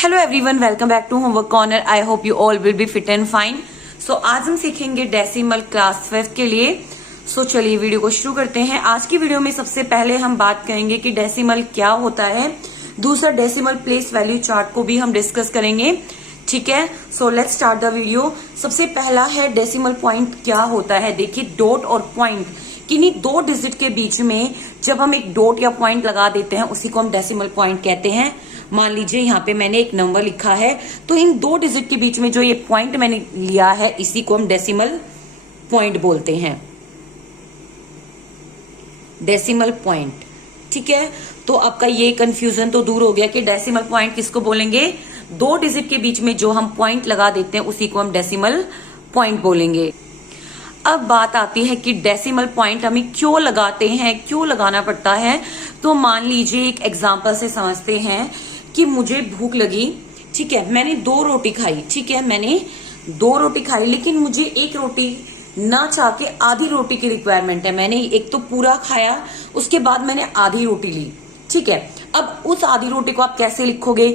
Hello everyone, welcome back to homework corner. I hope you all will be fit and fine. So आज हम सीखेंगे decimal class 5 के लिए। सो चलिए video को शुरू करते हैं। आज की वीडियो में सबसे पहले हम बात करेंगे कि डेसिमल क्या होता है। दूसरा, डेसिमल प्लेस वैल्यू चार्ट को भी हम डिस्कस करेंगे। ठीक है, so let's start the video. सबसे पहला है डेसिमल पॉइंट क्या होता है। देखिए, डॉट और पॉइंट, किन्हीं दो डिजिट के बीच में जब हम एक डॉट या पॉइंट लगा देते हैं उसी को हम डेसिमल पॉइंट कहते हैं। मान लीजिए यहाँ पे मैंने एक नंबर लिखा है, तो इन दो डिजिट के बीच में जो ये पॉइंट मैंने लिया है इसी को हम डेसिमल पॉइंट बोलते हैं, डेसिमल पॉइंट। ठीक है, तो आपका ये कंफ्यूजन तो दूर हो गया कि डेसिमल पॉइंट किसको बोलेंगे। दो डिजिट के बीच में जो हम पॉइंट लगा देते हैं उसी को हम डेसिमल पॉइंट बोलेंगे। अब बात आती है कि डेसिमल पॉइंट हमें क्यों लगाते हैं, क्यों लगाना पड़ता है। तो मान लीजिए एक एग्जांपल से समझते हैं कि मुझे भूख लगी। ठीक है, मैंने 2 रोटी खाई। ठीक है, मैंने 2 रोटी खाई, लेकिन मुझे एक रोटी ना चाह के आधी रोटी की रिक्वायरमेंट है। मैंने एक तो पूरा खाया, उसके बाद मैंने आधी रोटी ली। ठीक है, अब उस आधी रोटी को आप कैसे लिखोगे,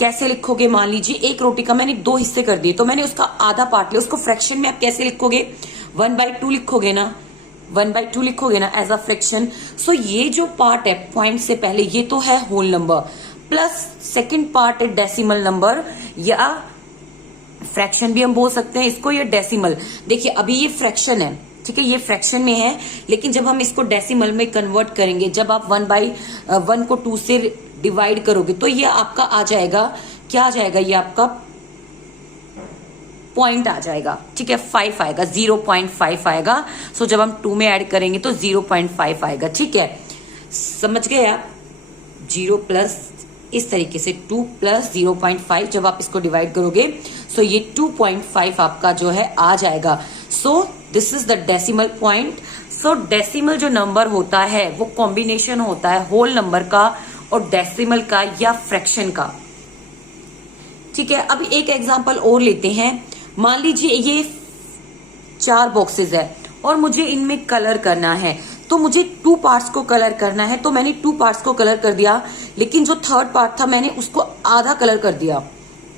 कैसे लिखोगे। मान लीजिए एक रोटी का मैंने 2 हिस्से कर दिए, तो मैंने उसका आधा पार्ट लिया, उसको फ्रैक्शन में आप कैसे लिखोगे, 1/2 लिखोगे ना, 1/2 लिखोगे ना एज अ फ्रैक्शन। सो ये जो पार्ट है पॉइंट से पहले, ये तो है whole number, plus second part है डेसिमल नंबर, या फ्रैक्शन भी हम बोल सकते हैं इसको, या डेसिमल। देखिए अभी ये फ्रैक्शन है, ठीक है, ये फ्रैक्शन में है, लेकिन जब हम इसको डेसिमल में कन्वर्ट करेंगे, जब आप 1/1 को 2 से डिवाइड करोगे तो ये आपका आ जाएगा, क्या आ जाएगा, ये आपका पॉइंट आ जाएगा। ठीक है, 5 आएगा, 0.5 आएगा। सो जब हम 2 में ऐड करेंगे तो 0.5 आएगा। ठीक है, समझ गए आप। 0 प्लस इस तरीके से 2 प्लस 0.5, जब आप इसको डिवाइड करोगे सो ये 2.5 आपका जो है आ जाएगा। So this is the decimal point. So decimal जो नंबर होता है वो कॉम्बिनेशन होता है होल नंबर का और डेसिमल का या फ्रैक्शन का। ठीक है, अब एक एग्जांपल और लेते हैं। मान लीजिए ये 4 बॉक्सेस है और मुझे इनमें कलर करना है, तो मुझे 2 पार्ट्स को कलर करना है। तो मैंने 2 पार्ट्स को कलर कर दिया, लेकिन जो थर्ड पार्ट था मैंने उसको आधा कलर कर दिया।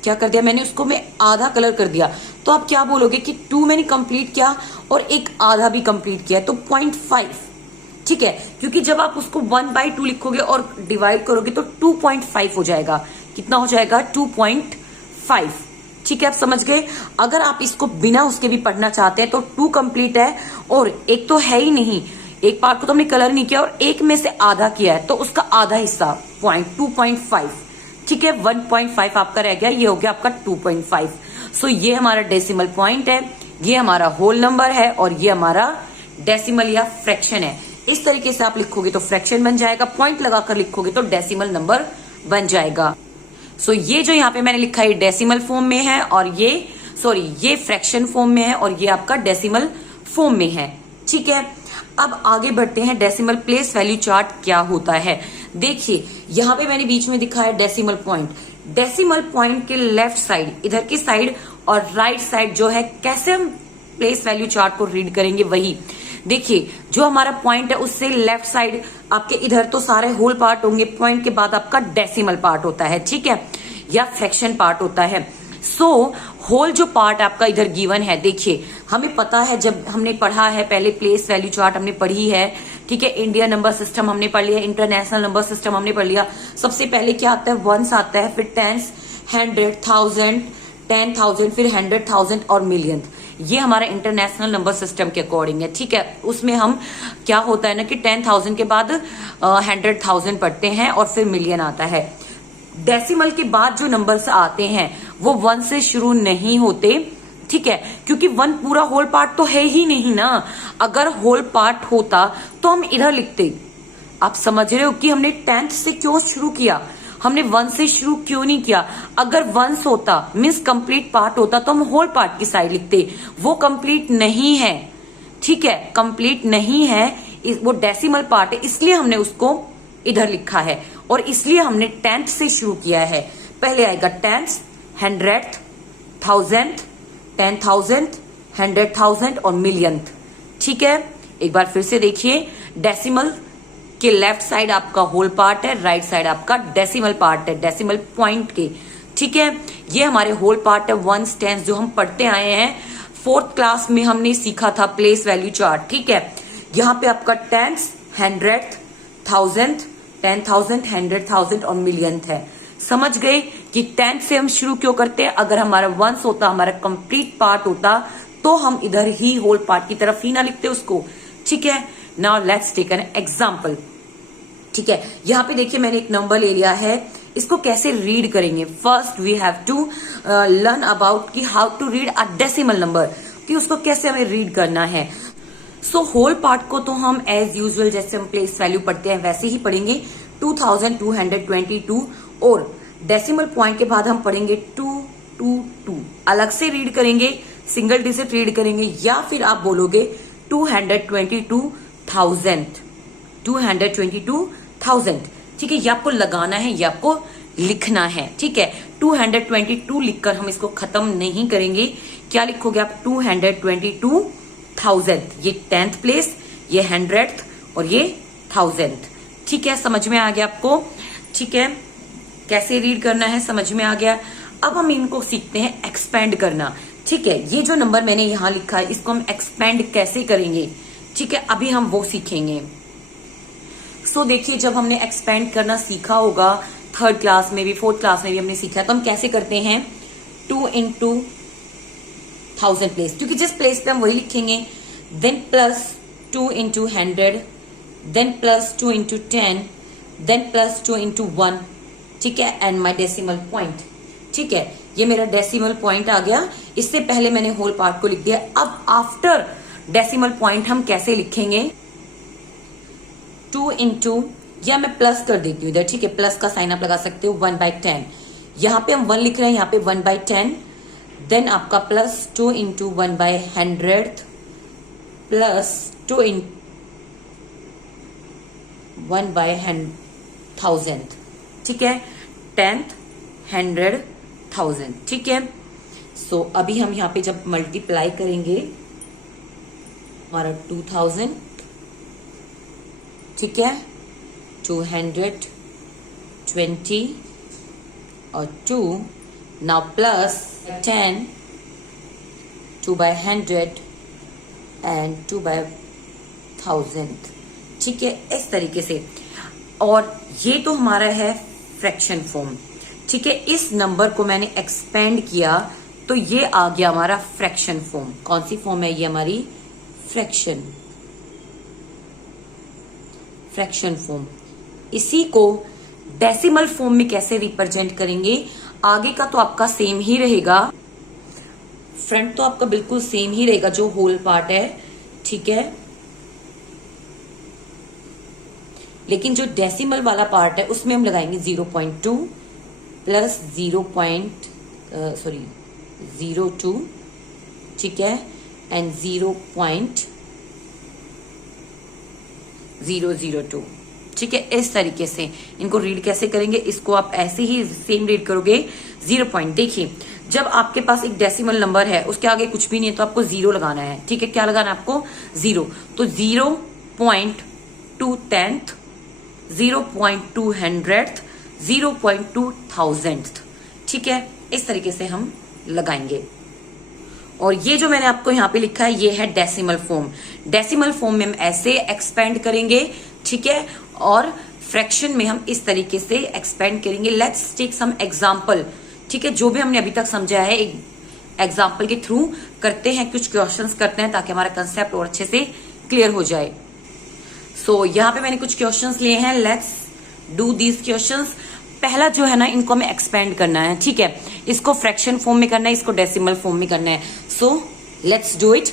क्या कर दिया मैंने उसको, मैं आधा कलर कर दिया। तो आप क्या बोलोगे कि 2 मैंने कंप्लीट किया और एक आधा भी कंप्लीट किया, तो 0.5। ठीक है, क्योंकि जब आप उसको 1/2 लिखोगे और डिवाइड करोगे तो 2.5 हो जाएगा। कितना हो जाएगा, 2.5। ठीक है, आप समझ गए। अगर आप इसको बिना उसके भी पढ़ना चाहते हैं तो 2 कंप्लीट है और एक तो है ही नहीं, एक पार्ट को तो हमने कलर नहीं किया और एक में से आधा किया है, तो उसका आधा हिस्सा पॉइंट 2.5। ठीक है, 1.5 आपका रह गया, ये हो गया आपका 2.5। सो ये हमारा डेसिमल पॉइंट है, ये हमारा होल नंबर है और ये हमारा डेसिमल या फ्रैक्शन है। इस तरीके से आप लिखोगे तो फ्रैक्शन बन जाएगा, पॉइंट लगाकर लिखोगे तो डेसिमल नंबर बन जाएगा। सो ये जो यहाँ पे मैंने लिखा है डेसिमल फॉर्म में है और ये फ्रैक्शन फॉर्म में है और ये आपका डेसिमल फॉर्म में है। ठीक है, अब आगे बढ़ते हैं। डेसिमल प्लेस वैल्यू चार्ट क्या होता है। देखिए यहाँ पे मैंने बीच में दिखा है डेसिमल पॉइंट। डेसिमल पॉइंट के लेफ्ट साइड, इधर की साइड और राइट साइड जो है, कैसे हम प्लेस वैल्यू चार्ट को रीड करेंगे वही। देखिए जो हमारा पॉइंट है उससे लेफ्ट साइड आपके इधर तो सारे होल पार्ट होंगे, पॉइंट के बाद आपका डेसिमल पार्ट होता है। ठीक है, या फ्रैक्शन पार्ट होता है। सो होल जो पार्ट आपका इधर गिवन है, देखिए हमें पता है, जब हमने पढ़ा है पहले प्लेस वैल्यू चार्ट हमने पढ़ी है। ठीक है, इंडियन नंबर सिस्टम हमने पढ़ लिया, इंटरनेशनल नंबर सिस्टम हमने पढ़ लिया। सबसे पहले क्या आता है, वंस आता है, फिर टेंस, 100, 1000, 10,000, फिर 100,000 और मिलियन। ये हमारा इंटरनेशनल नंबर सिस्टम के अकॉर्डिंग है। ठीक है, उसमें हम क्या होता है ना कि 10,000 के बाद 100,000 पढ़ते हैं और फिर मिलियन आता है। डेसिमल के बाद जो नंबर्स आते हैं वो 1 से शुरू नहीं होते। ठीक है, क्योंकि 1 पूरा होल पार्ट तो है ही नहीं ना। अगर होल पार्ट होता तो हम इधर लिखते। आप समझ रहे हो कि हमने 10th से क्यों शुरू किया, हमने 1 से शुरू क्यों नहीं किया। अगर 1 होता मीन्स कंप्लीट पार्ट होता तो हम होल पार्ट की साइड लिखते। वो कंप्लीट नहीं है। ठीक है, कंप्लीट नहीं है, वो डेसिमल पार्ट है, इसलिए हमने उसको इधर लिखा है और इसलिए हमने 10th से शुरू किया है। पहले आएगा 10th, 100th, 1000th, 10,000, 100,000 और मिलियंथ। ठीक है, एक बार फिर से देखिए, डेसिमल कि लेफ्ट साइड आपका होल पार्ट है, राइट साइड आपका डेसिमल पार्ट है, डेसिमल पॉइंट के। ठीक है, ये हमारे होल पार्ट है, वंस टेंस जो हम पढ़ते आए हैं। 4th क्लास में हमने सीखा था प्लेस वैल्यू चार्ट। ठीक है, यहाँ पे आपका टेंस, हंड्रेड, थाउजेंड, 10,000, 100,000 और मिलियन है। समझ गए कि 10 से हम शुरू क्यों करते हैं? अगर हमारा वंस होता, हमारा कंप्लीट पार्ट होता, तो हम इधर ही होल पार्ट की तरफ ही ना लिखते उसको। ठीक है, now let's take an example. ठीक है, यहाँ पे देखिए मैंने एक नंबर ले लिया है, इसको कैसे रीड करेंगे। First we have to learn about कि how to read a decimal number, कि उसको कैसे हमें रीड करना है। सो होल पार्ट को तो हम एज यूजुअल जैसे हम प्लेस वैल्यू पढ़ते हैं वैसे ही पढ़ेंगे, 2222। और डेसिमल पॉइंट के बाद हम पढ़ेंगे 222, अलग से रीड करेंगे, सिंगल डिजिट रीड करेंगे, या फिर आप बोलोगे 222,000, 222,000। ठीक है, ये आपको लगाना है, ये आपको लिखना है। ठीक है, 222 लिखकर हम इसको खत्म नहीं करेंगे। क्या लिखोगे आप? 222,000, ये 10th प्लेस, ये 100th और ये 1000th। ठीक है, समझ में आ गया आपको? ठीक है, कैसे रीड करना है समझ में आ गया। अब हम इनको सीखते हैं एक्सपेंड करना। ठीक है, ये जो नंबर मैंने यहां लिखा है इसको हम एक्सपेंड कैसे करेंगे। ठीक है, अभी हम वो सीखेंगे। सो देखिए, जब हमने एक्सपेंड करना सीखा होगा 3rd क्लास में भी, 4th क्लास में भी हमने सीखा, तो हम कैसे करते हैं? 2 into 1000 प्लेस, क्योंकि जिस प्लेस पे हम वही लिखेंगे। Then plus 2 into 100, then plus 2 into 10, then plus 2 into 1। ठीक है, एंड माई डेसिमल पॉइंट। ठीक है, ये मेरा डेसिमल पॉइंट आ गया। इससे पहले मैंने होल पार्ट को लिख दिया। अब आफ्टर डेसिमल पॉइंट हम कैसे लिखेंगे? 2 into, या मैं प्लस कर देती हूँ इधर। ठीक है, प्लस का साइन आप लगा सकते हो, 1/10। यहाँ पे हम 1 लिख रहे हैं, यहाँ पे 1/10। देन आपका प्लस 2 into 1/100 प्लस 2 into 1/1000। ठीक है, 10th, 100, 1000। ठीक है, सो अभी हम यहाँ पे जब मल्टीप्लाई करेंगे हमारा 2000, ठीक है, 220 और 2, नाउ प्लस 10, 2/100 एंड 2/1000। ठीक है, इस तरीके से। और ये तो हमारा है फ्रैक्शन फॉर्म। ठीक है, इस नंबर को मैंने एक्सपेंड किया तो ये आ गया हमारा फ्रैक्शन फॉर्म। कौन सी फॉर्म है ये? हमारी फ्रैक्शन फॉर्म। इसी को डेसिमल फॉर्म में कैसे रिप्रेजेंट करेंगे? आगे का तो आपका सेम ही रहेगा, फ्रंट तो आपका बिल्कुल सेम ही रहेगा जो होल पार्ट है। ठीक है, लेकिन जो डेसिमल वाला पार्ट है उसमें हम लगाएंगे 0.2 प्लस 0.02। ठीक है, एंड 0.002। ठीक है, इस तरीके से इनको रीड कैसे करेंगे? इसको आप ऐसे ही सेम रीड करोगे 0. देखिए, जब आपके पास एक डेसिमल नंबर है उसके आगे कुछ भी नहीं है तो आपको 0 लगाना है। ठीक है, क्या लगाना है आपको? 0। तो 0.2 10th, 0.2 100th, 0.2 1000th। ठीक है, इस तरीके से हम लगाएंगे। और ये जो मैंने आपको यहाँ पे लिखा है ये है डेसिमल फॉर्म। डेसिमल फॉर्म में हम ऐसे एक्सपेंड करेंगे। ठीक है, और फ्रैक्शन में हम इस तरीके से एक्सपेंड करेंगे। Let's take some example. ठीक है, जो भी हमने अभी तक समझा है एक एग्जांपल के थ्रू करते हैं, कुछ क्वेश्चंस करते हैं ताकि हमारा कंसेप्ट और अच्छे से क्लियर हो जाए। सो यहाँ पे मैंने कुछ क्वेश्चंस लिए हैं, लेट्स डू दीज क्वेश्चंस। पहला जो है ना, इनको हमें एक्सपेंड करना है। ठीक है, इसको फ्रैक्शन फॉर्म में करना है, इसको डेसिमल फॉर्म में करना है। So let's do it.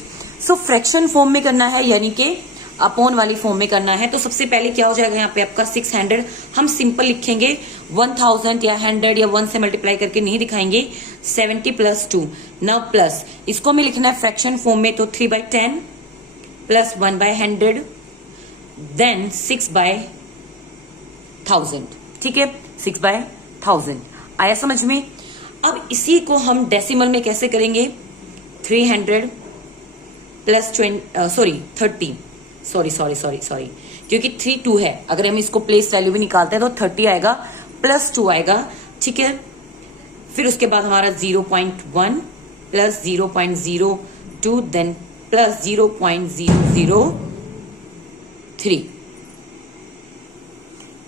So fraction form में करना है, यानी कि अपॉन वाली फॉर्म में करना है। तो सबसे पहले क्या हो जाएगा यहाँ पे आपका 600। हम सिंपल लिखेंगे, 1000 या 100 या 1 से मल्टीप्लाई करके नहीं दिखाएंगे। 70 प्लस 2, नाउ प्लस इसको हमें लिखना है फ्रैक्शन फॉर्म में, तो 3/10 प्लस 1/100 देन 6/1000। ठीक है, 6/1000 आया समझ में? अब इसी को हम डेसिमल में कैसे करेंगे? 300 प्लस 30, सॉरी क्योंकि 3 2 है, अगर हम इसको प्लेस वैल्यू भी निकालते हैं तो 30 आएगा प्लस 2 आएगा, ठीक है। फिर उसके बाद हमारा 0.1 प्लस 0.02 देन प्लस 0.003,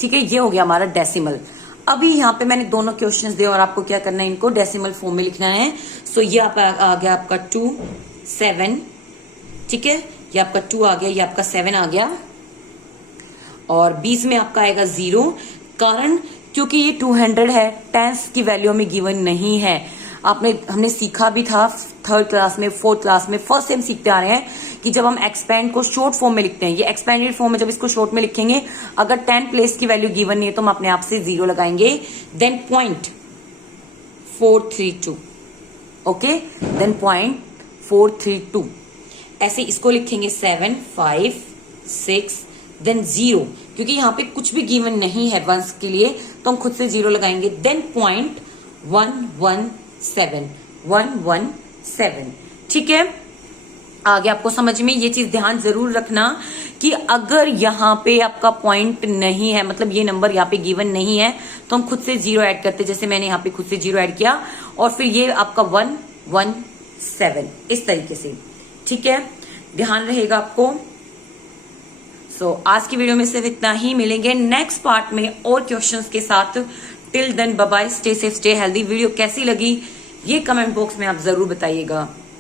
ठीक है। ये हो गया हमारा डेसिमल। अभी यहाँ पे मैंने दोनों क्वेश्चंस दिए और आपको क्या करना है, इनको डेसिमल फॉर्म में लिखना है। सो ये आ गया आपका 2 7, ठीक है। ये आपका 2 आ गया, ये आपका 7 आ गया, और बीच में आपका आएगा 0, कारण क्योंकि ये 200 है, टेंस की वैल्यू हमें गिवन नहीं है। हमने सीखा भी था 3rd क्लास में, 4th क्लास में, फर्स्ट से हम सीखते आ रहे हैं कि जब हम एक्सपेंड को शॉर्ट फॉर्म में लिखते हैं, ये एक्सपेंडेड फॉर्म में जब इसको शॉर्ट में लिखेंगे, अगर 10 प्लेस की वैल्यू गिवन नहीं है तो हम अपने आप से 0 लगाएंगे, देन 0.432, ओके, देन 0.432, ऐसे इसको लिखेंगे 7 5 6 देन 0, क्योंकि यहाँ पे कुछ भी गिवन नहीं है वंस के लिए तो हम खुद से 0 लगाएंगे, देन 117, ठीक है। आगे आपको समझ में ये चीज ध्यान जरूर रखना कि अगर यहाँ पे आपका पॉइंट नहीं है, मतलब ये नंबर यहाँ पे गिवन नहीं है, तो हम खुद से 0 ऐड करते, जैसे मैंने यहाँ पे खुद से 0 ऐड किया, और फिर ये आपका 117 इस तरीके से, ठीक है, ध्यान रहेगा आपको। आज की वीडियो में सिर्फ इतना ही, मिलेंगे नेक्स्ट पार्ट में और क्वेश्चंस के साथ। Till then bye bye, stay safe, stay healthy. Video कैसी लगी ये कमेंट बॉक्स में आप जरूर बताइएगा।